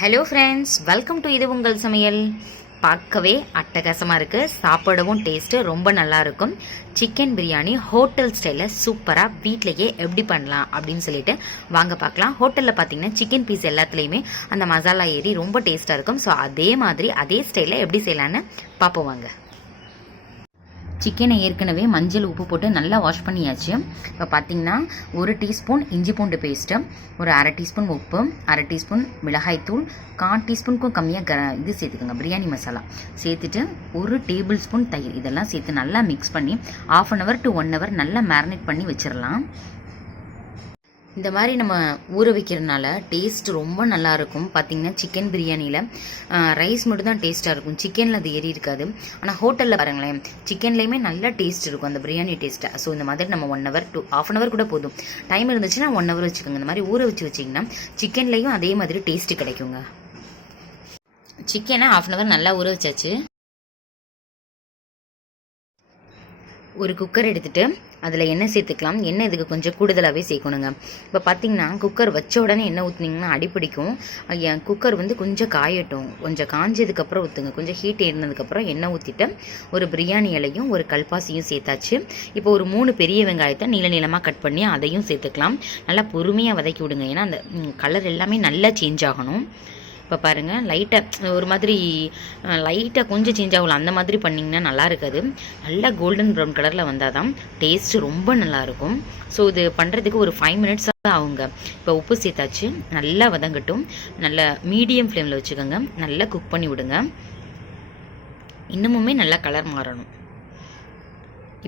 Hello friends, welcome to இது உங்கள் சமையல். பார்க்கவே அட்டகாசமாக இருக்குது, சாப்பிடவும் டேஸ்ட்டு ரொம்ப நல்லாயிருக்கும். சிக்கன் பிரியாணி ஹோட்டல் ஸ்டைலில் சூப்பராக வீட்டிலையே எப்படி பண்ணலாம் அப்படின்னு சொல்லிட்டு வாங்க பார்க்கலாம். ஹோட்டலில் பார்த்தீங்கன்னா சிக்கன் பீஸ் எல்லாத்துலேயுமே அந்த மசாலா ஏறி ரொம்ப டேஸ்ட்டாக இருக்கும். ஸோ அதே மாதிரி அதே ஸ்டைலில் எப்படி செய்யலான்னு பார்ப்போம் வாங்க. சிக்கனை ஏற்கனவே மஞ்சள் உப்பு போட்டு நல்லா வாஷ் பண்ணியாச்சு. இப்போ பார்த்தீங்கன்னா 1 டீஸ்பூன் இஞ்சி பூண்டு பேஸ்ட்டு, ஒரு 1/2 டீஸ்பூன் உப்பு, 1/2 டீஸ்பூன் மிளகாய்த்தூள், 1/4 டீஸ்பூனுக்கும் கம்மியாக இது சேர்த்துக்கோங்க பிரியாணி மசாலா சேர்த்துட்டு 1 டேபிள் ஸ்பூன் தயிர் இதெல்லாம் சேர்த்து நல்லா மிக்ஸ் பண்ணி 1/2 hour to 1 hour நல்லா மேரினேட் பண்ணி வச்சிடலாம். இந்த மாதிரி நம்ம ஊற வைக்கிறதுனால டேஸ்ட் ரொம்ப நல்லாயிருக்கும். பார்த்திங்கன்னா சிக்கன் பிரியாணியில் ரைஸ் மட்டும் தான் டேஸ்ட்டாக இருக்கும், சிக்கனில் அது ஏறி இருக்காது. ஆனால் ஹோட்டலில் பாருங்களேன், சிக்கன்லேயுமே நல்ல டேஸ்ட் இருக்கும் அந்த பிரியாணி டேஸ்ட்டாக. ஸோ இந்த மாதிரி நம்ம 1 hour to 1/2 hour கூட போதும். டைம் இருந்துச்சுன்னா 1 hour வச்சுக்கோங்க. இந்த மாதிரி ஊற வச்சிங்கன்னா சிக்கன்லேயும் அதே மாதிரி டேஸ்ட்டு கிடைக்குங்க. சிக்கனை 1/2 hour நல்லா ஊற வச்சாச்சு. ஒரு குக்கர் எடுத்துகிட்டு அதில் எண்ணெய் சேர்த்துக்கலாம். எண்ணெய் இதுக்கு கொஞ்சம் கூடுதலாகவே சேர்க்கணுங்க. இப்போ பார்த்தீங்கன்னா குக்கர் வச்ச உடனே எண்ணெய் ஊற்றுனீங்கன்னா அடிப்பிடிக்கும். குக்கர் கொஞ்சம் காயட்டும், கொஞ்சம் காஞ்சதுக்கப்புறம் ஊற்றுங்க. கொஞ்சம் ஹீட் ஏறினதுக்கப்புறம் எண்ணெய் ஊற்றிட்டு ஒரு பிரியாணி இலையும் ஒரு கல்பாசியும் சேர்த்தாச்சு. இப்போ ஒரு 3 பெரிய வெங்காயத்தை நீள நீளமாக கட் பண்ணி அதையும் சேர்த்துக்கலாம். நல்லா பொறுமையாக வதக்கி விடுங்க, ஏன்னா அந்த கலர் எல்லாமே நல்லா சேஞ்ச் ஆகணும். இப்போ பாருங்கள், லைட்டாக ஒரு மாதிரி லைட்டாக கொஞ்சம் சேஞ்ச் ஆகலாம், அந்த மாதிரி பண்ணிங்கன்னா நல்லா இருக்காது. நல்லா கோல்டன் ப்ரௌன் கலரில் வந்தால் தான் டேஸ்ட்டு ரொம்ப நல்லாயிருக்கும். ஸோ இது பண்ணுறதுக்கு ஒரு 5 minutes ஆகுங்க. இப்போ உப்பு சேர்த்தாச்சு, நல்லா வதங்கட்டும். நல்லா மீடியம் ஃப்ளேமில் வச்சுக்கோங்க, நல்லா குக் பண்ணி விடுங்க. இன்னமுமே நல்லா கலர் மாறணும்.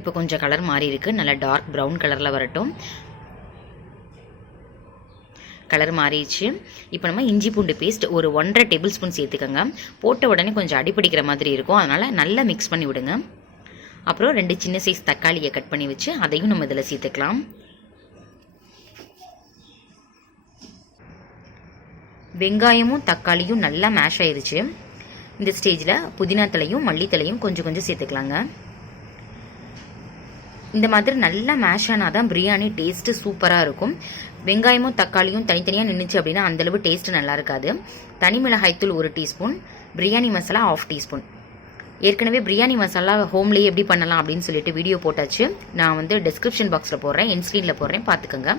இப்போ கொஞ்சம் கலர் மாறி இருக்குது, நல்லா டார்க் ப்ரௌன் கலரில் வரட்டும். கலர் மாறிடுச்சு. இப்போ நம்ம இஞ்சி பூண்டு பேஸ்ட் ஒரு 1.5 டேபிள் ஸ்பூன் சேர்த்துக்கோங்க. போட்ட உடனே கொஞ்சம் அடிப்பிடிக்கிற மாதிரி இருக்கும், அதனால் நல்லா மிக்ஸ் பண்ணி விடுங்க. அப்புறம் 2 சின்ன சைஸ் தக்காளியை கட் பண்ணி வச்சு அதையும் நம்ம இதில் சேர்த்துக்கலாம். வெங்காயமும் தக்காளியும் நல்லா மேஷ் ஆயிடுச்சு. இந்த ஸ்டேஜில் புதினா தலையும் மல்லித்தலையும் கொஞ்சம் கொஞ்சம் சேர்த்துக்கலாங்க. இந்த மாதிரி நல்லா மேஷ் ஆனால் தான் பிரியாணி டேஸ்ட்டு சூப்பராக இருக்கும். வெங்காயமும் தக்காளியும் தனித்தனியாக நின்றுச்சு அப்படின்னா அந்தளவு டேஸ்ட்டு நல்லா இருக்காது. தனி மிளகாய்த்தூள் 1 டீஸ்பூன், பிரியாணி மசாலா 1/2 டீஸ்பூன். ஏற்கனவே பிரியாணி மசாலா ஹோம்லேயே எப்படி பண்ணலாம் அப்படின்னு சொல்லிட்டு வீடியோ போட்டாச்சு. நான் டிஸ்கிரிப்ஷன் பாக்ஸில் போடுறேன், என் ஸ்க்ரீனில் போடுறேன், பார்த்துக்கோங்க.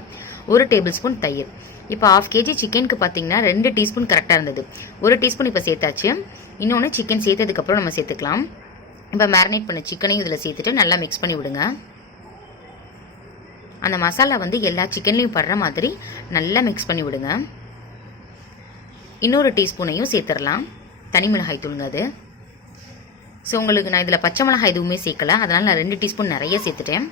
1 டேபிள் ஸ்பூன் தயிர். இப்போ 1/2 kg சிக்கனுக்கு பார்த்தீங்கன்னா 2 டீஸ்பூன் கரெக்டாக இருந்தது. 1 டீஸ்பூன் இப்போ சேர்த்தாச்சு. இன்னொன்று சிக்கன் சேர்த்ததுக்கப்புறம் நம்ம சேர்த்துக்கலாம். இப்போ மேரினேட் பண்ண சிக்கனையும் இதில் சேர்த்துட்டு நல்லா மிக்ஸ் பண்ணி விடுங்க. அந்த மசாலா எல்லா சிக்கன்லையும் படுற மாதிரி நல்லா மிக்ஸ் பண்ணி விடுங்க. இன்னொரு டீஸ்பூனையும் சேர்த்துடலாம், தனி மிளகாய் தூளுங்க அது. ஸோ உங்களுக்கு நான் இதில் பச்சை மிளகாய் எதுவுமே சேர்க்கல, அதனால் நான் 2 டீஸ்பூன் நிறைய சேர்த்துட்டேன்.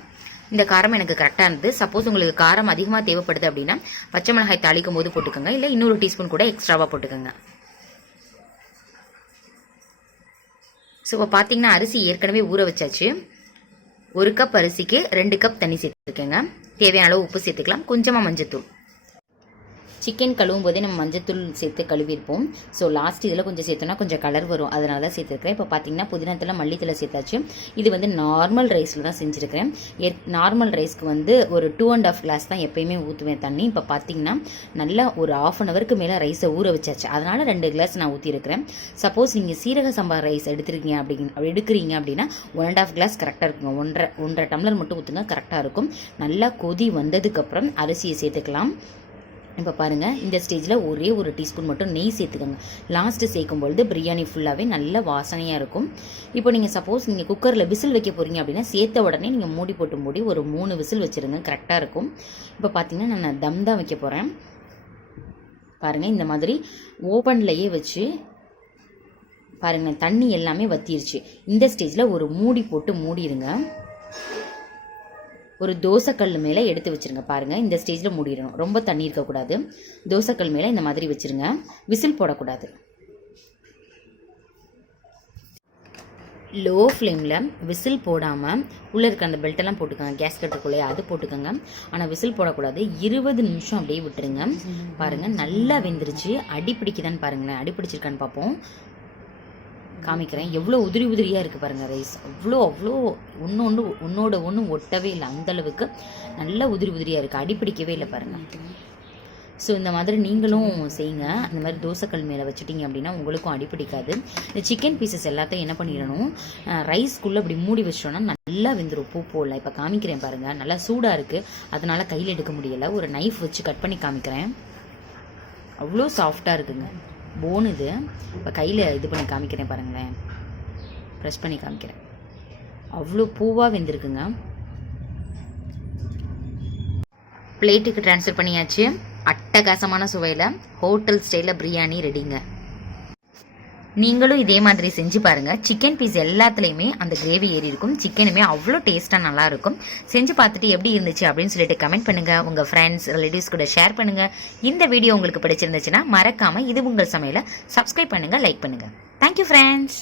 இந்த காரம் எனக்கு கரெக்டாக இருந்தது. சப்போஸ் உங்களுக்கு காரம் அதிகமாக தேவைப்படுது அப்படின்னா பச்சை மிளகாய் தாளிக்கும் போது போட்டுக்கோங்க, இல்லை இன்னொரு டீஸ்பூன் கூட எக்ஸ்ட்ராவாக போட்டுக்கோங்க. ஸோ இப்போ பார்த்தீங்கன்னா அரிசி ஏற்கனவே ஊற வச்சாச்சு. 1 கப் அரிசிக்கு 2 கப் தண்ணி சேர்த்துருக்கேங்க. தேவையான அளவு உப்பு சேர்த்துக்கலாம், கொஞ்சமாக மஞ்சத்தூள். சிக்கன் கழுவும் போதே நம்ம மஞ்சத்தூள் சேர்த்து கழுவிருப்போம். ஸோ லாஸ்ட் இதில் கொஞ்சம் சேர்த்தோன்னா கொஞ்சம் கலர் வரும், அதனால தான் சேர்த்துருக்கேன். இப்போ பார்த்தீங்கன்னா புதினத்தில் மல்லித்தலை சேர்த்தாச்சு. இது நார்மல் ரைஸில் தான் செஞ்சுருக்கிறேன். நார்மல் ரைஸ்க்கு ஒரு 2.5 glass தான் எப்பயுமே ஊற்றுவேன் தண்ணி. இப்போ பார்த்தீங்கன்னா நல்லா ஒரு 1/2 hour மேலே ரைஸை ஊற வச்சாச்சு, அதனால் 2 glass நான் ஊற்றிருக்கிறேன். சப்போஸ் நீங்கள் சீரக சம்பா ரைஸ் எடுக்கிறீங்க அப்படின்னா 1.5 glass கரெக்டாக இருக்குங்க. 1.5 டம்ளர் மட்டும் ஊற்றுங்க, கரெக்டாக இருக்கும். நல்லா கொதி வந்ததுக்கப்புறம் அரிசியை சேர்த்துக்கலாம். இப்போ பாருங்கள், இந்த ஸ்டேஜில் ஒரே 1 டீஸ்பூன் மட்டும் நெய் சேர்த்துக்கோங்க. லாஸ்ட்டு சேர்க்கும்பொழுது பிரியாணி ஃபுல்லாகவே நல்ல வாசனையாக இருக்கும். இப்போ நீங்கள் சப்போஸ் நீங்கள் குக்கரில் விசில் வைக்க போகிறீங்க அப்படின்னா சேர்த்த உடனே நீங்கள் மூடி ஒரு 3 விசில் வச்சுருங்க, கரெக்டாக இருக்கும். இப்போ பார்த்தீங்கன்னா நான் தம் தான் வைக்க போகிறேன். பாருங்கள், இந்த மாதிரி ஓப்பன்லையே வச்சு பாருங்கள், தண்ணி எல்லாமே வற்றிருச்சு. இந்த ஸ்டேஜில் ஒரு மூடி போட்டு மூடிடுங்க. ஒரு தோசைக்கல் மேலே எடுத்து வச்சுருங்க. பாருங்கள், இந்த ஸ்டேஜில் மூடிடணும், ரொம்ப தண்ணி இருக்கக்கூடாது. தோசைக்கல் மேலே இந்த மாதிரி வச்சுருங்க, விசில் போடக்கூடாது. லோ ஃப்ளேமில் விசில் போடாமல் உள்ளே இருக்க அந்த பெல்ட்டெல்லாம் போட்டுக்கோங்க, கேஸ் கட்டுக்குள்ளே அது போட்டுக்கோங்க. ஆனால் விசில் போடக்கூடாது. 20 நிமிஷம் அப்படியே விட்டுருங்க. பாருங்கள், நல்லா வெந்துருச்சு. அடி பிடிக்குதான்னு பாருங்களேன், அடி பிடிச்சிருக்கான்னு பார்ப்போம். காமிக்கிறேன். எவ்வளோ உதிரி உதிரியாக இருக்குது பாருங்கள் ரைஸ். அவ்வளோ ஒன்றோட ஒன்று ஒட்டவே இல்லை, அந்தளவுக்கு நல்ல உதிரி உதிரியாக இருக்குது. அடிப்பிடிக்கவே இல்லை பாருங்கள். ஸோ இந்த மாதிரி நீங்களும் செய்யுங்க. அந்த மாதிரி தோசைக்கல் மேலே வச்சுட்டிங்க அப்படின்னா உங்களுக்கும் அடிப்பிடிக்காது. இந்த சிக்கன் பீசஸ் எல்லாத்தையும் என்ன பண்ணிடணும், ரைஸ்க்குள்ளே அப்படி மூடி வச்சிட்டோன்னா நல்லா வெந்துடும். பூ போடல. இப்போ காமிக்கிறேன் பாருங்கள். நல்லா சூடாக இருக்குது, அதனால் கையில் எடுக்க முடியலை. ஒரு நைஃப் வச்சு கட் பண்ணி காமிக்கிறேன். அவ்வளோ சாஃப்டாக இருக்குங்க. போன் இது. இப்போ கையில் இது பண்ணி காமிக்கிறேன் பாருங்களேன். ப்ரெஸ் பண்ணி காமிக்கிறேன். அவ்வளோ பூவாக வெந்திருக்குங்க. பிளேட்டுக்கு ட்ரான்ஸ்ஃபர் பண்ணியாச்சு. அட்டகாசமான சுவையில் ஹோட்டல் ஸ்டைலில் பிரியாணி ரெடிங்க. நீங்களும் இதே மாதிரி செஞ்சு பாருங்கள். சிக்கன் பீஸ் எல்லாத்துலேயுமே அந்த கிரேவி ஏறி இருக்கும். சிக்கனுமே அவ்வளோ டேஸ்ட்டாக நல்லாயிருக்கும். செஞ்சு பார்த்துட்டு எப்படி இருந்துச்சு அப்படின்னு சொல்லிட்டு கமெண்ட் பண்ணுங்கள். உங்கள் ஃப்ரெண்ட்ஸ் ரிலேட்டிவ்ஸ் கூட ஷேர் பண்ணுங்கள். இந்த வீடியோ உங்களுக்கு பிடிச்சிருந்துச்சுன்னா மறக்காமல் இது உங்கள் சமையலை சப்ஸ்கிரைப் பண்ணுங்கள், லைக் பண்ணுங்கள். Thank you friends.